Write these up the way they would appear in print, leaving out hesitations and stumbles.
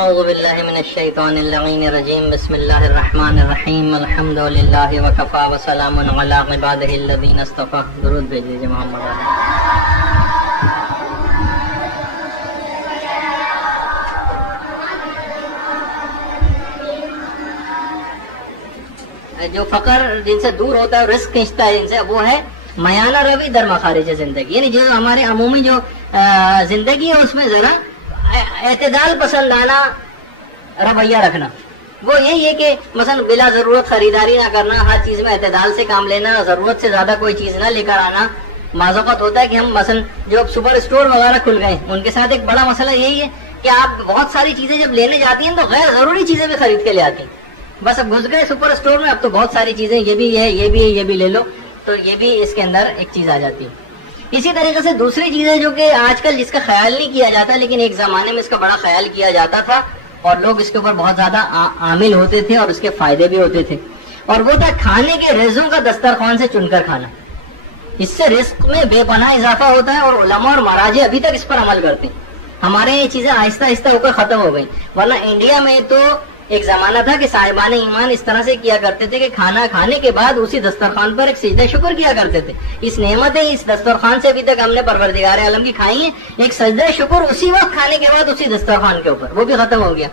اعوذ باللہ من الشیطان اللعین الرجیم بسم اللہ الرحمن الرحیم الحمد للہ وکفا وسلام علی عبادہ الذین اصطفی. درود بھیج دیجیے محمد علیہ. جو فقر جن سے دور ہوتا ہے، رزق کھینچتا ہے جن سے، وہ ہے میانہ روی در مخارج زندگی. یعنی جو ہمارے عمومی جو زندگی ہے اس میں ذرا اعتدال پسندانہ رویہ رکھنا. وہ یہی ہے کہ مثلا بلا ضرورت خریداری نہ کرنا، ہر چیز میں اعتدال سے کام لینا، ضرورت سے زیادہ کوئی چیز نہ لے کر آنا. بعض اوقات ہوتا ہے کہ ہم مثلا جو سپر اسٹور وغیرہ کھل گئے ان کے ساتھ ایک بڑا مسئلہ یہی ہے کہ آپ بہت ساری چیزیں جب لینے جاتی ہیں تو غیر ضروری چیزیں بھی خرید کے لے آتی ہیں. بس اب گھس گئے سپر اسٹور میں، اب تو بہت ساری چیزیں، یہ بھی ہے، یہ بھی ہے، یہ بھی لے لو، تو یہ بھی اس کے اندر ایک چیز آ جاتی ہے. اسی طریقے سے دوسری چیزیں جو کہ آج کل جس کا خیال نہیں کیا جاتا، لیکن ایک زمانے میں اس کا بڑا خیال کیا جاتا تھا اور لوگ اس کے اوپر بہت زیادہ عامل ہوتے تھے اور اس کے فائدے بھی ہوتے تھے، اور وہ تھا کھانے کے ریزوں کا دسترخوان سے چن کر کھانا. اس سے رزق میں بے پناہ اضافہ ہوتا ہے اور علماء اور مراجع ابھی تک اس پر عمل کرتے ہیں. ہمارے یہ چیزیں آہستہ آہستہ ہو کر ختم ہو گئی، ورنہ انڈیا میں تو ایک زمانہ تھا کہ صاحبان ایمان اس طرح سے کیا کرتے تھے کہ کھانا کھانے کے بعد اسی دسترخوان پر ایک سجدہ شکر کیا کرتے تھے. اس نعمتیں اس دسترخوان سے ابھی تک ہم نے پروردگار عالم کی کھائی ہیں، ایک سجدہ شکر اسی وقت کھانے کے بعد اسی دسترخوان کے اوپر، وہ بھی ختم ہو گیا.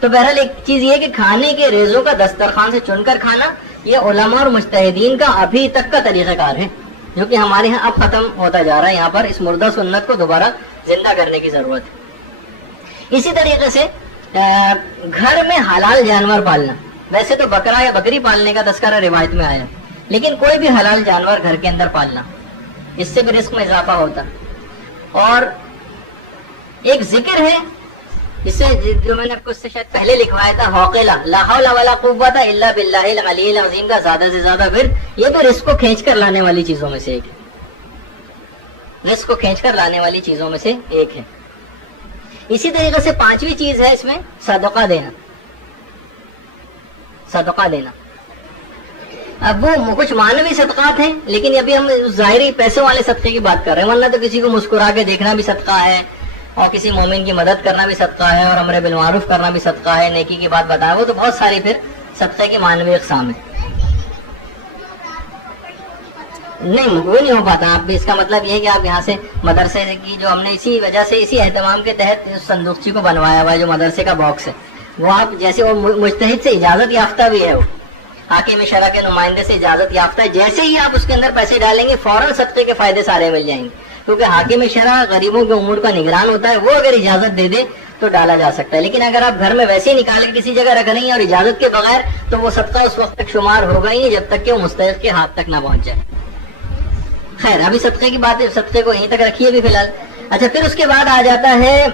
تو بہرحال ایک چیز یہ کہ کھانے کے ریزوں کا دسترخوان سے چن کر کھانا، یہ علماء اور مجتہدین کا ابھی تک کا طریقہ کار ہے، جو کہ ہمارے یہاں اب ختم ہوتا جا رہا ہے. یہاں پر اس مردہ سنت کو دوبارہ زندہ کرنے کی ضرورت ہے. اسی طریقے سے گھر میں حلال جانور پالنا. ویسے تو بکرا یا بکری پالنے کا تذکرہ روایت میں آیا، لیکن کوئی بھی حلال جانور گھر کے اندر پالنا، اس سے بھی رزق میں اضافہ ہوتا. اور ایک ذکر ہے اس سے جو میں نے آپ کو اس سے شاید پہلے لکھوایا تھا، حوقلہ لا حول ولا قوت الا باللہ العلی العظیم کا زیادہ سے زیادہ ورد. یہ تو رزق کو کھینچ کر لانے والی چیزوں میں سے ایک ہے، رزق کو کھینچ کر لانے والی چیزوں میں سے ایک ہے. اسی طریقے سے پانچویں چیز ہے اس میں صدقہ دینا. صدقہ دینا، اب وہ کچھ معنوی صدقات ہیں، لیکن ابھی ہم ظاہری پیسوں والے صدقے کی بات کر رہے ہیں، ورنہ تو کسی کو مسکرا کے دیکھنا بھی صدقہ ہے، اور کسی مومن کی مدد کرنا بھی صدقہ ہے، اور امر بالمعروف کرنا بھی صدقہ ہے، نیکی کی بات بتایا، وہ تو بہت ساری پھر صدقے کی معنوی اقسام ہے. نہیں وہ نہیں ہو پاتا. آپ بھی اس کا مطلب یہ ہے کہ آپ یہاں سے مدرسے کی جو ہم نے اسی وجہ سے اسی اہتمام کے تحت صندوقچی کو بنوایا ہوا ہے، جو مدرسے کا باکس ہے، وہ آپ جیسے وہ مجتہد سے اجازت یافتہ بھی ہے، وہ حاکم شرع کے نمائندے سے اجازت یافتہ ہے. جیسے ہی آپ اس کے اندر پیسے ڈالیں گے فوراً صدقے کے فائدے سارے مل جائیں گے، کیونکہ حاکم شرع غریبوں کے امور کا نگران ہوتا ہے. وہ اگر اجازت دے دے تو ڈالا جا سکتا ہے، لیکن اگر آپ گھر میں ویسے ہی نکال کے کسی جگہ رکھ رہی ہیں اور اجازت کے بغیر، تو وہ صدقہ اس وقت تک شمار ہوگا ہی جب تک کہ وہ مستحق کے ہاتھ تک نہ پہنچ جائے. خیر ابھی صدقے کی بات ہے، صدقے کو یہیں تک رکھیے بھی فی الحال. اچھا پھر اس کے بعد آ جاتا ہے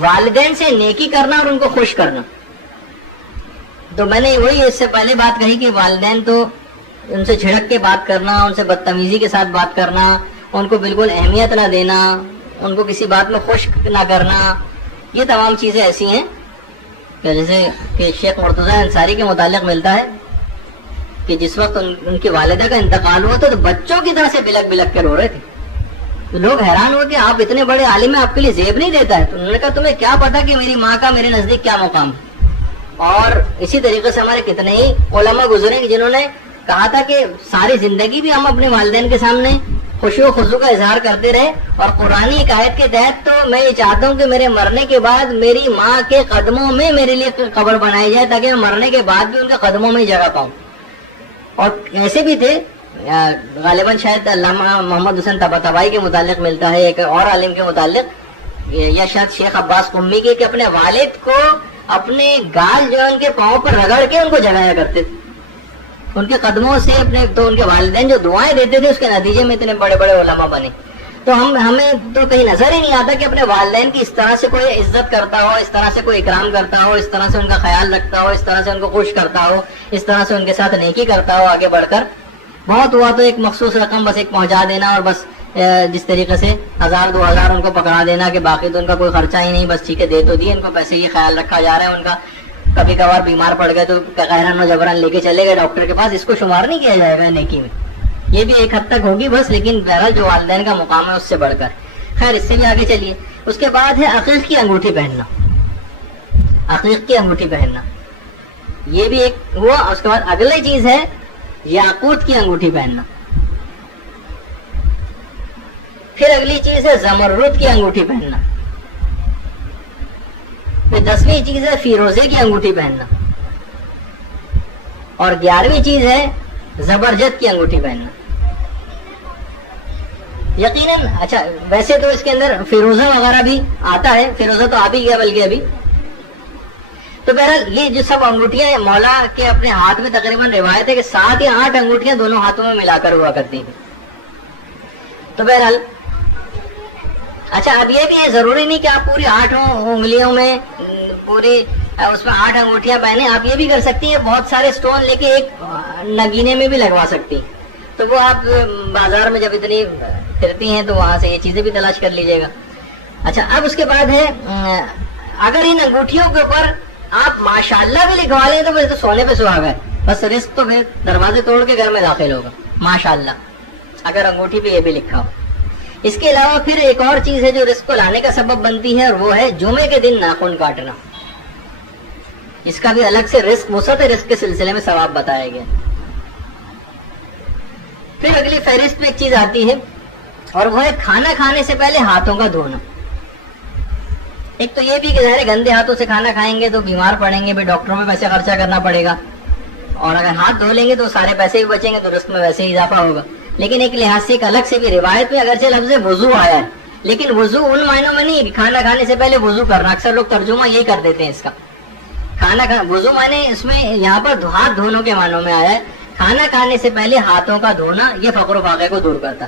والدین سے نیکی کرنا اور ان کو خوش کرنا. تو میں نے وہی اس سے پہلے بات کہی کہ والدین تو ان سے جھڑک کے بات کرنا، ان سے بدتمیزی کے ساتھ بات کرنا، ان کو بالکل اہمیت نہ دینا، ان کو کسی بات میں خوش نہ کرنا، یہ تمام چیزیں ایسی ہیں کہ جیسے کہ شیخ مرتضیٰ انصاری کے متعلق ملتا ہے کہ جس وقت ان کی والدہ کا انتقال ہوا تو بچوں کی طرح سے بلک بلک کے رو رہے تھے. تو لوگ حیران ہو کہ آپ اتنے بڑے عالم ہیں، آپ کے لیے زیب نہیں دیتا ہے؟ تو انہوں نے کہا تمہیں کیا پتا کہ میری ماں کا میرے نزدیک کیا مقام ہے. اور اسی طریقے سے ہمارے کتنے ہی علماء گزرے جنہوں نے کہا تھا کہ ساری زندگی بھی ہم اپنے والدین کے سامنے خوشی و خضوع کا اظہار کرتے رہے، اور قرآنی ایک آیت کے تحت تو میں یہ چاہتا ہوں کہ میرے مرنے کے بعد میری ماں کے قدموں میں میرے لیے قبر بنائی جائے، تاکہ میں مرنے کے بعد بھی ان کے قدموں میں ہی جگہ پاؤں. اور ایسے بھی تھے، غالباً شاید علامہ محمد حسین طباطبائی کے متعلق ملتا ہے، ایک اور عالم کے متعلق، یا شاید شیخ عباس قمی کے، کہ اپنے والد کو اپنے گال جو ان کے پاؤں پر رگڑ کے ان کو جگایا کرتے تھے ان کے قدموں سے. اپنے تو ان کے والدین جو دعائیں دیتے تھے اس کے نتیجے میں اتنے بڑے بڑے علماء بنے. تو ہمیں تو کہیں نظر ہی نہیں آتا کہ اپنے والدین کی اس طرح سے کوئی عزت کرتا ہو، اس طرح سے کوئی اکرام کرتا ہو، اس طرح سے ان کا خیال رکھتا ہو، اس طرح سے ان کو خوش کرتا ہو، اس طرح سے ان کے ساتھ نیکی کرتا ہو آگے بڑھ کر. بہت ہوا تو ایک مخصوص رقم بس ایک پہنچا دینا، اور بس جس طریقے سے 1000-2000 ان کو پکڑا دینا کہ باقی تو ان کا کوئی خرچہ ہی نہیں، بس ٹھیک ہے دے تو دیے، ان کو پیسے یہ خیال رکھا جا رہا ہے ان کا. کبھی کبھار بیمار پڑ گئے تو قہرن و جبران لے کے چلے گئے ڈاکٹر کے پاس، اس کو شمار نہیں کیا جائے گا نیکی میں. یہ بھی ایک حد تک ہوگی بس، لیکن بہرحال جو والدین کا مقام ہے اس سے بڑھ کر. خیر اس سے بھی آگے چلیے. اس کے بعد ہے عقیق کی انگوٹھی پہننا. عقیق کی انگوٹھی پہننا، یہ بھی ایک ہوا. اس کے بعد اگلی چیز ہے یاقوت کی انگوٹھی پہننا. پھر اگلی چیز ہے زمرد کی انگوٹھی پہننا. پھر 10ویں چیز ہے فیروزے کی انگوٹھی پہننا. اور 11ویں چیز ہے زبرجد کی انگوٹھی پہننا. یقیناً اچھا ویسے تو اس کے اندر فیروزہ وغیرہ بھی آتا ہے، فیروزہ تو آ بھی گیا بلکہ ابھی. تو بہرحال یہ جو سب انگوٹھیاں مولا کے اپنے ہاتھ میں تقریباً روایت ہے کہ 7 یا 8 انگوٹھیاں دونوں ہاتھوں میں ملا کر ہوا کرتی ہیں. تو بہرحال اچھا اب یہ بھی ہے ضروری نہیں کہ آپ پوری 8 انگلیوں میں پوری اس میں 8 انگوٹھیاں پہنے. آپ یہ بھی کر سکتی ہیں بہت سارے سٹون لے کے ایک نگینے میں بھی لگوا سکتی ہیں. تو وہ آپ بازار میں جب اتنی پھرتی ہیں تو وہاں سے یہ چیزیں بھی تلاش کر لیجیے گا. اچھا اب اس کے بعد ہے اگر ان انگوٹھیوں کے اوپر آپ ماشاءاللہ بھی لکھوا لیں تو تو سونے پہ سہاگا ہے. بس رزق تو پھر دروازے توڑ کے گھر میں داخل ہوگا ماشاءاللہ اگر انگوٹھی پہ یہ بھی لکھا ہو. اس کے علاوہ پھر ایک اور چیز ہے جو رزق کو لانے کا سبب بنتی ہے، اور وہ ہے جمعے کے دن ناخن کاٹنا. اس کا بھی الگ سے رزق وسعت رزق کے سلسلے میں ثواب بتایا گیا. پھر اگلی فہرست میں ایک چیز آتی ہے اور وہ ہے کھانا کھانے سے پہلے ہاتھوں کا دھونا. ایک تو یہ بھی کہ ظاہر گندے ہاتھوں سے کھانا کھائیں گے تو بیمار پڑیں گے، پھر ڈاکٹروں میں پیسے خرچہ کرنا پڑے گا، اور اگر ہاتھ دھو لیں گے تو سارے پیسے بھی بچیں گے تو رزق میں ویسے ہی اضافہ ہوگا. لیکن ایک لحاظ سے ایک الگ سے بھی روایت میں اگرچہ لفظ وضو آیا ہے لیکن وضو ان معنوں میں نہیں کھانا کھانے سے پہلے وضو کرنا. اکثر لوگ ترجمہ یہی کر دیتے ہیں اس کا. وضو مانے اس میں یہاں پر ہاتھ دھونوں کے معنوں میں آیا ہے. کھانا کھانے سے پہلے ہاتھوں کا دھونا یہ فقر و فاقے کو دور کرتا.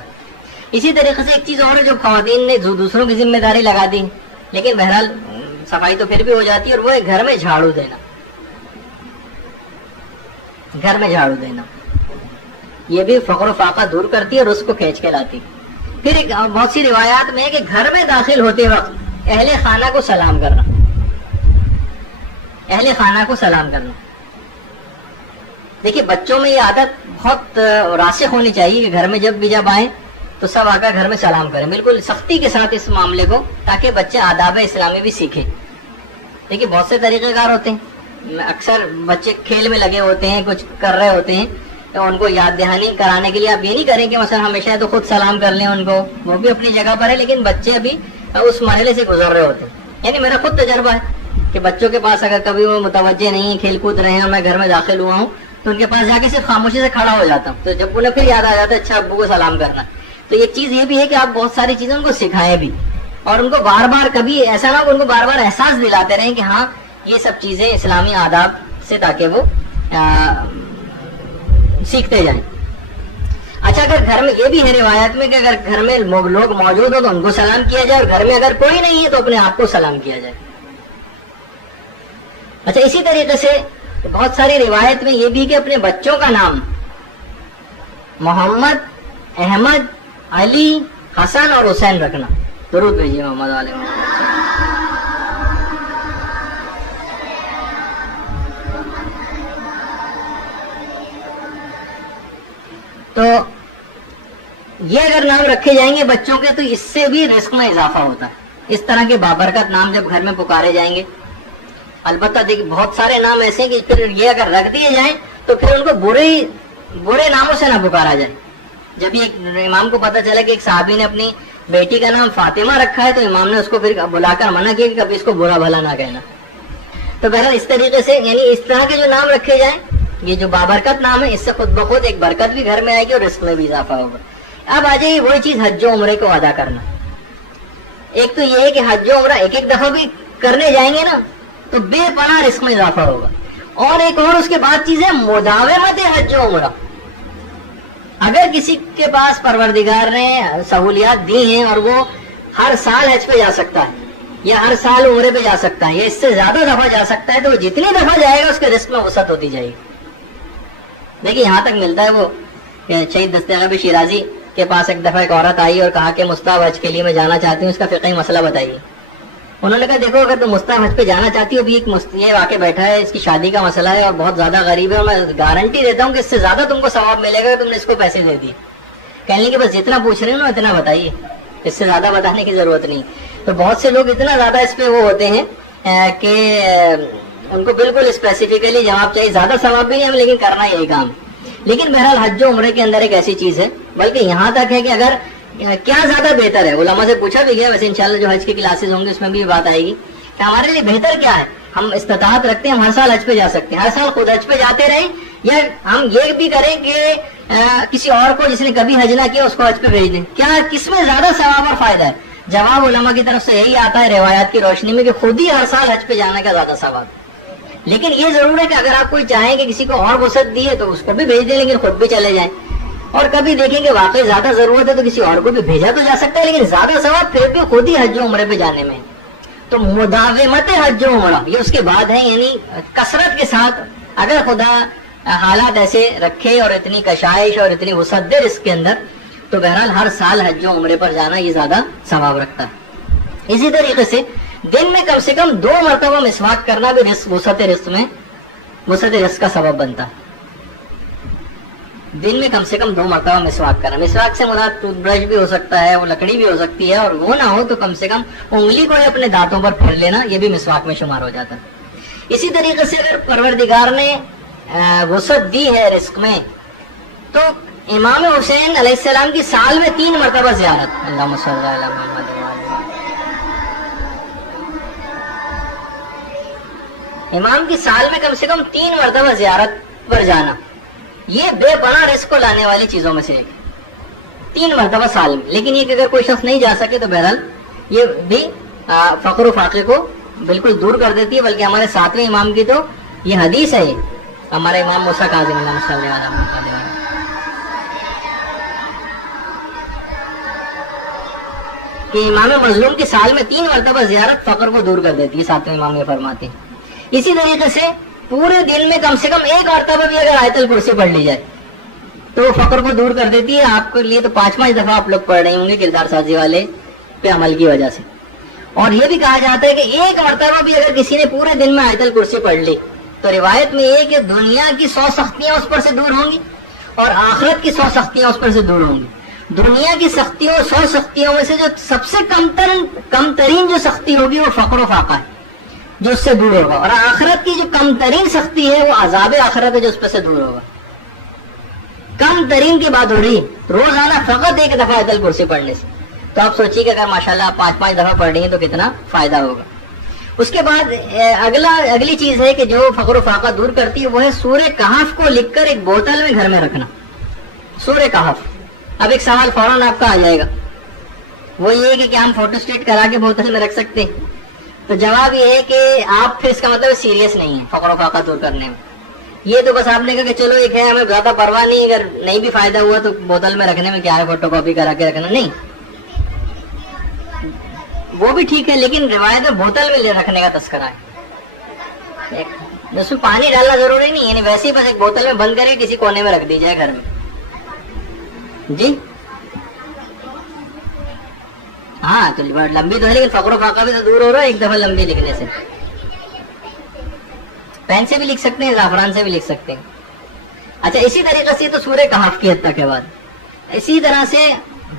اسی طریقے سے ایک چیز اور ہے جو خواتین نے دوسروں کی ذمہ داری لگا دی، لیکن بہرحال صفائی تو پھر بھی ہو جاتی ہے، اور وہ ہے گھر میں جھاڑو دینا. گھر میں جھاڑو دینا یہ بھی فقر و فاقہ دور کرتی ہے اور اس کو کھینچ کے لاتی. پھر ایک بہت سی روایات میں ہے کہ گھر میں داخل ہوتے وقت اہل خانہ کو سلام کرنا. اہل خانہ کو سلام کرنا. دیکھیے بچوں میں یہ عادت بہت راسخ ہونی چاہیے کہ گھر میں جب بھی جب آئیں تو سب آ کر گھر میں سلام کریں، بالکل سختی کے ساتھ اس معاملے کو، تاکہ بچے آداب اسلامی بھی سیکھیں. دیکھیے بہت سے طریقہ کار ہوتے ہیں، اکثر بچے کھیل میں لگے ہوتے ہیں، کچھ کر رہے ہوتے ہیں، تو ان کو یاد دہانی کرانے کے لیے آپ یہ نہیں کریں کہ مثلا ہمیشہ تو خود سلام کر لیں ان کو، وہ بھی اپنی جگہ پر ہے، لیکن بچے ابھی اس مرحلے سے گزر رہے ہوتے ہیں. یعنی میرا خود تجربہ ہے کہ بچوں کے پاس اگر کبھی وہ متوجہ نہیں کھیل کود رہے ہیں اور میں گھر میں داخل ہوا ہوں تو ان کے پاس جا کے صرف خاموشی سے کھڑا ہو جاتا ہوں. تو جب انہیں پھر یاد آ جاتا ہے اچھا ابو کو سلام کرنا. تو یہ چیز یہ بھی ہے کہ آپ بہت ساری چیزیں ان کو سکھائیں بھی، اور ان کو بار بار کبھی ایسا نہ ہو ان کو بار بار احساس دلاتے رہیں کہ ہاں یہ سب چیزیں اسلامی آداب سے، تاکہ وہ سیکھتے جائیں. اچھا اگر گھر میں یہ بھی ہے روایت میں کہ اگر گھر میں لوگ موجود ہو تو ان کو سلام کیا جائے، اور گھر میں اگر کوئی نہیں ہے تو اپنے آپ کو سلام کیا جائے. اچھا اسی طریقے سے بہت ساری روایت میں یہ بھی کہ اپنے بچوں کا نام محمد، احمد، علی، حسن اور حسین رکھنا. درود بھیجیے محمد علیہ وسلم. تو یہ اگر نام رکھے جائیں گے بچوں کے تو اس سے بھی رزق میں اضافہ ہوتا ہے. اس طرح کے بابرکت نام جب گھر میں پکارے جائیں گے، البتہ دیکھیں بہت سارے نام ایسے ہیں کہ پھر یہ اگر رکھ دیے جائیں تو پھر ان کو برے ناموں سے نہ پکارا جائے. جب یہ امام کو پتہ چلا کہ ایک صحابی نے اپنی بیٹی کا نام فاطمہ رکھا ہے تو امام نے اس کو پھر بلا کر منع کیا کہ کبھی اس کو برا بھلا نہ کہنا. تو بہرحال اس طریقے سے یعنی اس طرح کے جو نام رکھے جائیں، یہ جو بابرکت نام ہے، اس سے خود بخود ایک برکت بھی گھر میں آئے گی اور رزق میں بھی اضافہ ہوگا. اب آ جائیے وہی چیز حج و عمرے کو ادا کرنا. ایک تو یہ ہے کہ حج و عمرہ ایک دفعہ بھی کرنے جائیں گے نا تو بے پناہ رزق میں اضافہ ہوگا. اور ایک اور اس کے بعد چیز ہے مداومت حج و عمرہ. اگر کسی کے پاس پروردگار نے سہولیات دی ہیں اور وہ ہر سال حج پہ جا سکتا ہے یا ہر سال عمرے پہ جا سکتا ہے یا اس سے زیادہ دفعہ جا سکتا ہے، تو وہ جتنی دفعہ جائے گا اس کے رزق میں وسعت ہوتی جائے گی. دیکھیے یہاں تک ملتا ہے وہ شہید دستیاب شیرازی کے پاس ایک دفعہ ایک عورت آئی اور کہا کہ مستحب حج کے لیے میں جانا چاہتی ہوں، اس کا فقہی مسئلہ بتائیے. انہوں نے کہا دیکھو اگر تم مستحب حج پہ جانا چاہتی ہو، بھی ایک یہ واقع بیٹھا ہے، اس کی شادی کا مسئلہ ہے اور بہت زیادہ غریب ہے، اور میں گارنٹی دیتا ہوں کہ اس سے زیادہ تم کو ثواب ملے گا کہ تم نے اس کو پیسے دے دیے. کہنے کہ بس جتنا پوچھ رہے ہو نا اتنا بتائیے، اس سے زیادہ بتانے کی ضرورت نہیں. تو بہت سے لوگ اتنا زیادہ اس پہ وہ ہوتے ہیں کہ ان کو بالکل اسپیسیفکلی جواب چاہیے, زیادہ ثواب بھی نہیں ہمیں لیکن کرنا یہی کام. لیکن بہرحال حج و عمرے کے اندر ایک ایسی چیز ہے, بلکہ یہاں تک ہے کہ اگر کیا زیادہ بہتر ہے, علماء سے پوچھا بھی گیا, ویسے انشاءاللہ جو حج کی کلاسز ہوں گی اس میں بھی بات آئے گی کہ ہمارے لیے بہتر کیا ہے. ہم استطاعت رکھتے ہیں ہم ہر سال حج پہ جا سکتے ہیں, ہر سال خود حج پہ جاتے رہیں, یا ہم یہ بھی کریں کہ کسی اور کو جس نے کبھی حج نہ کیا اس کو حج پہ بھیج دیں, کیا کس میں زیادہ ثواب اور فائدہ ہے؟ جواب علماء کی طرف سے یہی آتا ہے روایات کی روشنی میں کہ خود ہی ہر سال حج پہ جانے کا زیادہ ثواب. لیکن یہ ضرور ہے کہ اگر آپ کوئی چاہیں کہ کسی کو اور وسعت دی ہے تو اس کو بھی بھیج دیں, لیکن خود بھی چلے جائیں. اور کبھی دیکھیں کہ واقعی زیادہ ضرورت ہے تو کسی اور کو بھی بھیجا تو جا سکتا ہے, لیکن زیادہ ثواب پھر بھی خود ہی حج و عمرے پہ جانے میں. تو مداومت حج و عمرہ یہ اس کے بعد ہے, یعنی کثرت کے ساتھ اگر خدا حالات ایسے رکھے اور اتنی کشائش اور اتنی وسعت دے رزق کے اندر, تو بہرحال ہر سال حج و عمرے پر جانا یہ زیادہ ثواب رکھتا ہے. اسی طریقے سے دن میں کم سے کم 2 مرتبہ مسواک کرنا بھی وسعت رزق کا سبب بنتا ہے. دن میں کم سے کم 2 مرتبہ مسواک کرنا. مسواک سے مراد ٹوتھ برش بھی ہو سکتا ہے, وہ لکڑی بھی ہو سکتی ہے, اور وہ نہ ہو تو کم سے کم انگلی کو اپنے دانتوں پر پھیر لینا, یہ بھی مسواک میں شمار ہو جاتا ہے. اسی طریقے سے اگر پروردگار نے وسعت دی ہے رزق میں تو امام حسین علیہ السلام کی سال میں 3 مرتبہ زیارت, اللہم صلی علی محمد. امام کی سال میں کم سے کم 3 مرتبہ زیارت پر جانا, یہ بے پناہ رزق کو لانے والی چیزوں میں سے ایک, 3 مرتبہ سال میں. لیکن یہ کہ اگر کوئی شخص نہیں جا سکے تو بہرحال یہ بھی فقر و فاقے کو بالکل دور کر دیتی ہے. بلکہ ہمارے 7ویں امام کی تو یہ حدیث ہے, ہمارے امام موسیٰ کاظم اللہ صلی اللہ علیہ وسلم, کہ امام مظلوم کی سال میں 3 مرتبہ زیارت فقر کو دور کر دیتی ہے, 7ویں امام یہ فرماتے ہیں. اسی طریقے سے پورے دن میں کم سے کم 1 مرتبہ بھی اگر آیت الکرسی پڑھ لی جائے تو فقر کو دور کر دیتی ہے. آپ کے لیے تو 5 دفعہ آپ لوگ پڑھ رہے ہوں گے کردار سازی والے پہ عمل کی وجہ سے. اور یہ بھی کہا جاتا ہے کہ 1 مرتبہ بھی اگر کسی نے پورے دن میں آیت الکرسی پڑھ لی تو روایت میں یہ کہ دنیا کی 100 سختیاں اس پر سے دور ہوں گی اور آخرت کی 100 سختیاں اس پر سے دور ہوں گی. دنیا کی سختیوں 100 سختیوں میں سے جو سب سے کم ترین جو سختی ہوگی وہ فقر و فاقہ ہے جو اس سے دور ہوگا, اور آخرت کی جو کم ترین سختی ہے وہ عذاب آخرت ہے جو اس پر سے دور ہوگا. کم ترین کی بات ہو رہی روزانہ فقط 1 دفعہ آیت الکرسی پڑھنے سے, تو آپ سوچیے کہ اگر ماشاءاللہ آپ 5 دفعہ پڑھ رہی ہیں تو کتنا فائدہ ہوگا. اس کے بعد اگلی چیز ہے کہ جو فقر و فاقہ دور کرتی ہے وہ ہے سورہ کہف کو لکھ کر ایک بوتل میں گھر میں رکھنا. سورہ کہف, اب ایک سوال فوراً آپ کا آ جائے گا, وہ یہ ہے کہ کیا ہم فوٹو اسٹیٹ کرا کے بوتل میں رکھ سکتے ہیں؟ تو جواب یہ ہے کہ آپ پھر اس کا مطلب سیریس نہیں ہے فقر و فاقہ دور کرنے میں. یہ تو بس آپ نے کہا کہ چلو ایک ہے, ہمیں زیادہ پرواہ نہیں, اگر نہیں بھی فائدہ ہوا تو بوتل میں رکھنے میں کیا ہے, فوٹو کاپی کرا کے رکھنا نہیں, وہ بھی ٹھیک ہے. لیکن روایت میں بوتل میں رکھنے کا تذکرہ ہے, اس میں پانی ڈالنا ضروری نہیں, یعنی ویسے ہی بس ایک بوتل میں بند کرے کسی کونے میں رکھ دی جائے گھر میں. جی ہاں, تو لمبی تو ہے لیکن فقر و فاقہ بھی تو دور ہو رہا ہے 1 دفعہ لمبی لکھنے سے. پین سے بھی لکھ سکتے ہیں, زعفران سے بھی لکھ سکتے ہیں. اچھا, اسی طریقے سے تو سورہ کہف کی حد تک کے بعد اسی طرح سے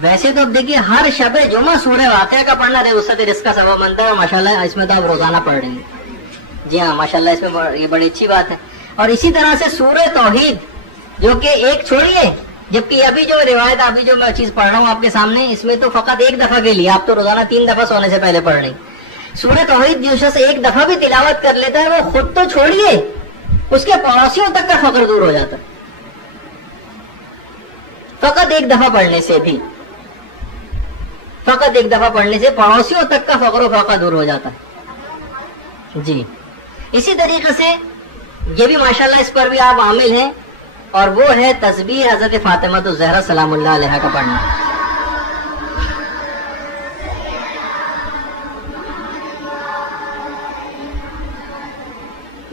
ویسے تو اب دیکھیے ہر شب جمعہ سورہ واقعہ کا پڑھنا وسعت رزق کا سبب بنتا ہے, اور ماشاءاللہ اس میں تو آپ روزانہ پڑھ رہے ہیں. جی ہاں ماشاءاللہ, اس میں یہ بڑی اچھی بات ہے. اور اسی طرح سے سورہ توحید جو کہ ایک چھوڑیے, جبکہ ابھی جو روایت ابھی جو میں چیز پڑھ رہا ہوں آپ کے سامنے, اس میں تو فقط 1 دفعہ کے لیے, آپ تو روزانہ 3 دفعہ سونے سے پہلے پڑھ رہے ہیں. سورہ توحید جو شخص 1 دفعہ بھی تلاوت کر لیتا ہے وہ خود تو چھوڑیے اس کے پڑوسیوں تک کا فقر دور ہو جاتا ہے. فقط 1 دفعہ پڑھنے سے بھی, فقط 1 دفعہ پڑھنے سے پڑوسیوں تک کا فقر و فاقہ دور ہو جاتا ہے. جی اسی طریقے سے یہ بھی ماشاءاللہ اس پر بھی آپ عامل ہیں, اور وہ ہے تسبیح حضرت فاطمہ الزہرا سلام اللہ علیہا کا پڑھنا.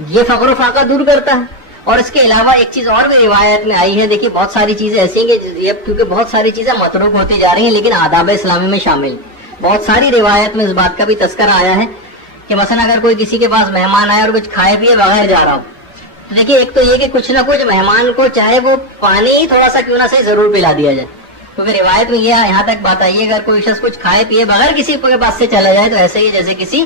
یہ فقر و فاقہ دور کرتا ہے. اور اس کے علاوہ ایک چیز اور بھی روایت میں آئی ہے, دیکھیے بہت ساری چیزیں ایسی ہیں کہ کیونکہ بہت ساری چیزیں متروک ہوتی جا رہی ہیں لیکن آداب اسلامی میں شامل, بہت ساری روایت میں اس بات کا بھی تذکرہ آیا ہے کہ مثلا اگر کوئی کسی کے پاس مہمان آئے اور کچھ کھائے پیے بغیر جا رہا ہو, تو دیکھیے ایک تو یہ کہ کچھ نہ کچھ مہمان کو چاہے وہ پانی ہی تھوڑا سا کیوں نہ صحیح ضرور پلا دیا جائے. کیونکہ روایت میں یہ یہاں تک بات آئی ہے اگر کوئی شخص کچھ کھائے پیے بغیر کسی کے پاس سے چلا جائے تو ایسے ہی جیسے کسی